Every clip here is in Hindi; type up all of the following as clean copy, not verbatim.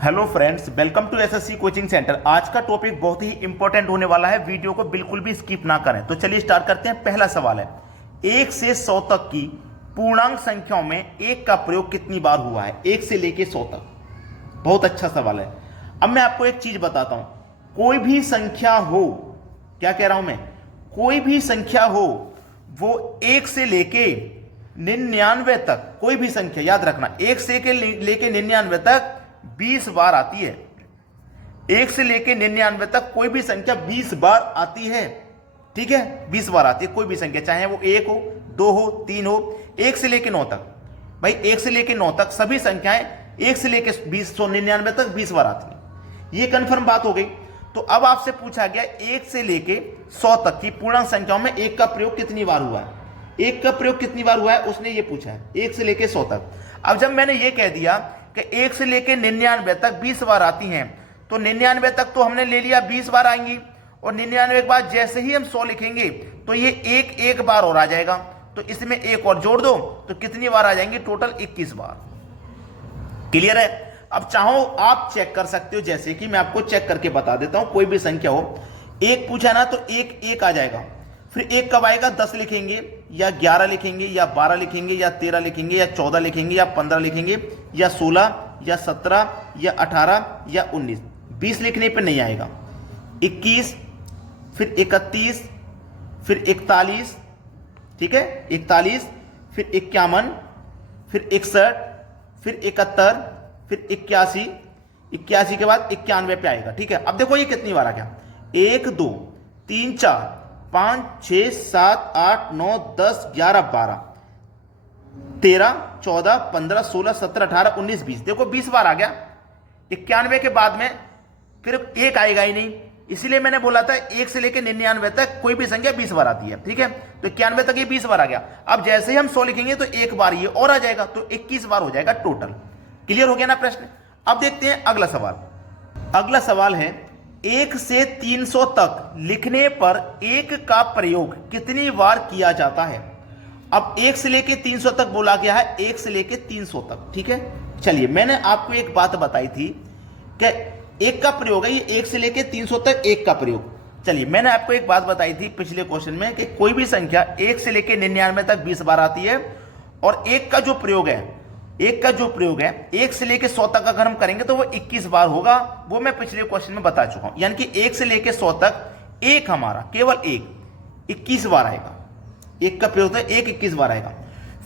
Hello friends, welcome to SSC coaching centre. आज का टॉपिक बहुत ही इंपॉर्टेंट होने वाला है, वीडियो को बिल्कुल भी स्किप ना करें। तो चलिए स्टार्ट करते हैं। पहला सवाल है, 1 से 100 तक की पूर्णांक संख्याओं में 1 का प्रयोग कितनी बार हुआ है? 1 से लेके 100 तक। बहुत अच्छा सवाल है। अब मैं आपको एक चीज बताता हूं, कोई भी संख्या हो, क्या कह रहा हूं मैं, कोई भी संख्या हो वो 1 से लेके 99 तक, कोई भी संख्या याद रखना, 1 से लेके 99 तक 20 बार आती है। 1 से लेके 99 तक कोई भी संख्या 20 बार आती है। ठीक है, 20 बार आती है कोई भी संख्या, चाहे वो 1 हो, 2 हो, 3 हो, 1 से लेके 9 तक। भाई 1 से लेके 9 तक सभी संख्याएं 1 से लेके 299 तक 20 बार आती है। ये कंफर्म बात हो गई। तो अब आपसे पूछा गया 1 से लेके 100 तक की पूर्णांक संख्याओं में 1 का प्रयोग कितनी बार हुआ है? 1 का प्रयोग कितनी बार हुआ है उसने ये पूछा है, 1 से लेके 100 तक। अब जब मैंने ये कह दिया कि 1 से लेके 99 तक 20 बार आती हैं, तो 99 तक तो हमने ले लिया 20 बार आएंगी, और 99 के बाद जैसे ही हम 100 लिखेंगे तो ये एक बार और आ जाएगा, तो इसमें एक और जोड़ दो तो कितनी बार आ जाएंगी? टोटल 21 बार। क्लियर है? अब चाहो आप चेक कर सकते हो, जैसे कि मैं आपको चेक करके बता देता हूं। कोई भी संख्या हो, 1 पूछा ना तो एक आ जाएगा। फिर 1 कब आएगा? 10 लिखेंगे या 11 लिखेंगे या 12 लिखेंगे या 13 लिखेंगे या 14 लिखेंगे या 15 लिखेंगे या 16 या 17 या 18 या 19। 20 लिखने पे नहीं आएगा। 21, फिर 31, फिर 41, ठीक है, 41, फिर 51, फिर 61, फिर 71, फिर 81, 81 के बाद 91 पे आएगा। ठीक है, अब देखो ये कितनी बार आ गया? 1 2 3 4 5 6 7 8 9 10 11 12 13 14 15 16 17 18 19 20। देखो 20 बार आ गया। 91 के बाद में फिर एक आएगा ही नहीं, इसीलिए मैंने बोला था 1 से लेकर 99 तक कोई भी संख्या 20 बार आती है। ठीक है, तो 91 तक ये 20 बार आ गया। अब जैसे ही हम 100 लिखेंगे तो एक बार ये और आ जाएगा, तो 21 बार हो जाएगा टोटल। क्लियर हो गया ना प्रश्न? अब देखते हैं अगला सवाल। अगला सवाल है, 1 से 300 तक लिखने पर 1 का प्रयोग कितनी बार किया जाता है? अब 1 से लेके 300 तक बोला गया है, 1 से लेके 300 तक। ठीक है, चलिए मैंने आपको एक बात बताई थी कि 1 का प्रयोग है, ये 1 से लेके 300 तक 1 का प्रयोग। चलिए मैंने आपको एक बात बताई थी पिछले क्वेश्चन में कि कोई भी संख्या 1 से लेके 99 तक 20 बार आती है, और 1 का जो प्रयोग है, 1 से लेके 100 तक अगर हम करेंगे तो वो 21 बार होगा। वो मैं पिछले क्वेश्चन में बता चुका हूं। यानी कि 1 से लेके 100 तक एक हमारा केवल 21 बार आएगा। 1 का प्रयोग है, 21 बार आएगा।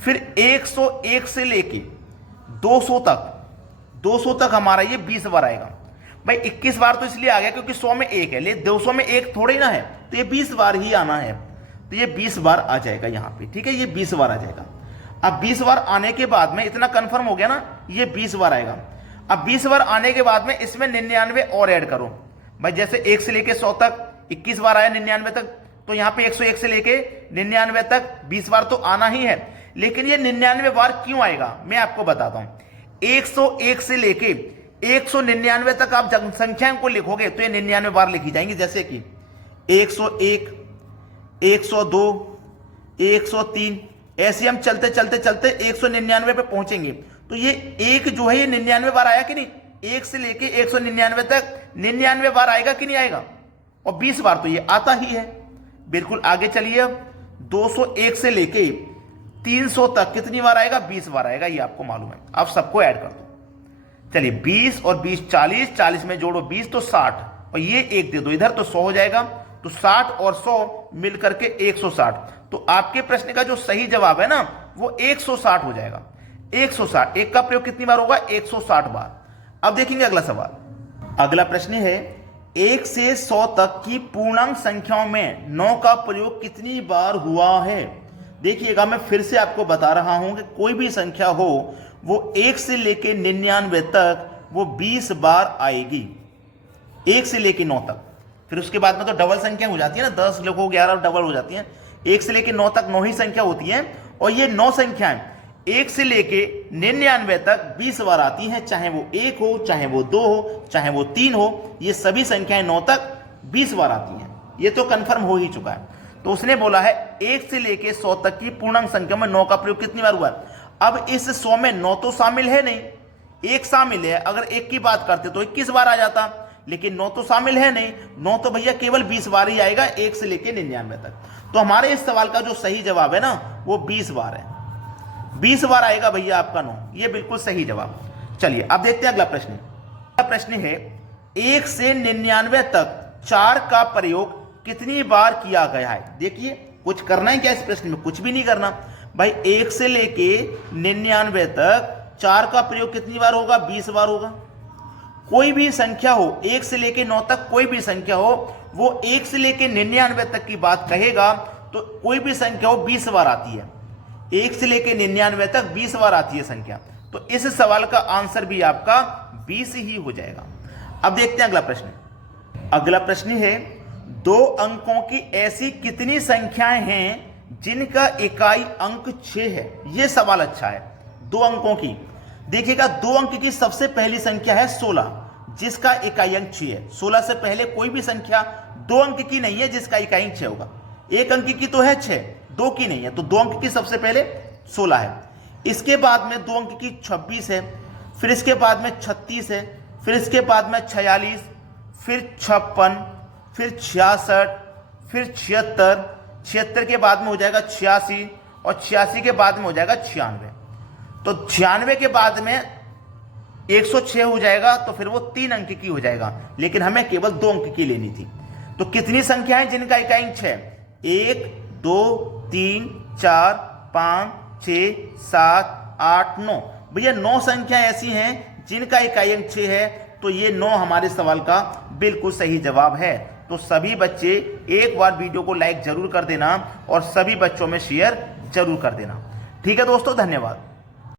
फिर 101 से लेके 200 तक हमारा ये 20 बार आएगा। भाई 21 बार तो इसलिए आ गया क्योंकि 100 में 1 है, ले 200 में 1 थोड़ी ना है, तो ये 20 बार ही आना है, तो ये 20 बार आ जाएगा यहां पे। ठीक है, ये 20 बार आ जाएगा। अब 20 बार आने के बाद में इतना कंफर्म हो गया ना, ये 20 बार आएगा। अब 20 बार आने के बाद में इसमें 99 और ऐड करो। भाई जैसे 1 से लेके 100 तक 21 बार आया, 99 तक, तो यहां पे 101 से लेके 99 तक 20 बार तो आना ही है। लेकिन ये 99 बार क्यों आएगा मैं आपको बताता हूं। 101 से लेके 199 तक आप संख्याओं को लिखोगे तो ये 99 बार लिखी जाएंगी, जैसे कि 101, 102, 103, ऐसे हम चलते चलते चलते 199 पे पहुंचेंगे। तो ये 1 जो है ये 99 बार आया कि नहीं? 1 से लेके 199 तक 99 बार आएगा कि नहीं आएगा? और 20 बार तो ये आता ही है। बिल्कुल आगे चलिए। अब 201 से लेके 300 तक कितनी बार आएगा? 20 बार आएगा, ये आपको मालूम है। आप सबको ऐड कर दो। चलिए 20 और 20 40, 40 में जोड़ो 20 तो 60, और ये 1 दे दो इधर तो 100 हो जाएगा। तो 60 और 100 मिलकर के 160। तो आपके प्रश्न का जो सही जवाब है ना वो 160 हो जाएगा। 160। 1 का प्रयोग कितनी बार होगा? 160 बार। अब देखेंगे अगला सवाल। अगला प्रश्न है, 1 से 100 तक की पूर्णांक संख्याओं में 9 का प्रयोग कितनी बार हुआ है? देखिएगा, मैं फिर से आपको बता रहा हूं कि कोई भी संख्या हो वो 1 से लेके 99 तक वो 20 बार आएगी, 1 से लेके 9 तक। फिर उसके बाद में तो डबल संख्या हो जाती है ना, 10 लिखो 11 डबल हो जाती हैं। 1 से लेके 9 तक 9 ही संख्या होती है, और ये 9 संख्याएं 1 से लेके 99 तक 20 बार आती हैं, चाहे वो 1 हो, चाहे वो 2 हो, चाहे वो 3 हो, ये सभी संख्याएं 9 तक 20 बार आती हैं। ये तो कंफर्म हो ही चुका है। तो उसने बोला है 1 से लेके 100 तक की पूर्णांक संख्या में 9 का प्रयोग कितनी बार हुआ है? अब इस 100 में 9 तो शामिल है नहीं, एक शामिल है, अगर एक की बात करते तो 21 बार आ जाता, लेकिन 9 तो शामिल है नहीं, 9 तो भैया केवल 20 बार ही आएगा, 1 से लेकर 99 तक। तो हमारे इस सवाल का जो सही जवाब है ना वो 20 बार है, 20 बार आएगा भैया आपका 9, ये बिल्कुल सही जवाब। चलिए अब देखते हैं अगला प्रश्न। अगला प्रश्न है 1 से 99 तक 4 का प्रयोग कितनी बार किया गया है। देखिए कुछ करना है क्या इस प्रश्न में, कुछ भी नहीं करना भाई। 1 से लेके 99 तक 4 का प्रयोग कितनी बार होगा, 20 बार होगा। कोई भी संख्या हो 1 से लेके 9 तक, कोई भी संख्या हो वो 1 से लेके 99 तक की बात कहेगा तो कोई भी संख्या हो 20 बार आती है, 1 से लेके 99 तक 20 बार आती है संख्या। तो इस सवाल का आंसर भी आपका 20 ही हो जाएगा। अब देखते हैं अगला प्रश्न। अगला प्रश्न है 2 अंकों की ऐसी कितनी संख्याएं हैं जिनका इकाई अंक 6 है। यह सवाल अच्छा है। 2 अंकों की, देखिएगा 2 अंक की सबसे पहली संख्या है 16 जिसका इकाई अंक 6 है। 16 से पहले कोई भी संख्या 2 अंक की नहीं है जिसका इकाई अंक 6 होगा। 1 अंक की तो है 6, 2 की नहीं है, तो 2 अंक की सबसे पहले 16 है। इसके बाद में 2 अंक की 26 है, फिर इसके बाद में 36 है, फिर इसके बाद में 46, फिर 56, फिर 66, फिर 76, 76 के बाद में हो जाएगा 86 और 86 के बाद में हो जाएगा 96। तो 96 के बाद में 106 हो जाएगा, तो फिर वो 3 अंक की हो जाएगा, लेकिन हमें केवल 2 अंक की लेनी थी। तो कितनी संख्याएं जिनका इकाई अंक 6? 1 2 3 4 5 6 7 8 9। भैया 9 संख्या ऐसी हैं जिनका इकाई अंक 6 है, तो ये 9 हमारे सवाल का बिल्कुल सही जवाब है। तो सभी बच्चे एक बार वीडियो को लाइक जरूर कर देना और सभी बच्चों में शेयर जरूर कर देना। ठीक है दोस्तों, धन्यवाद।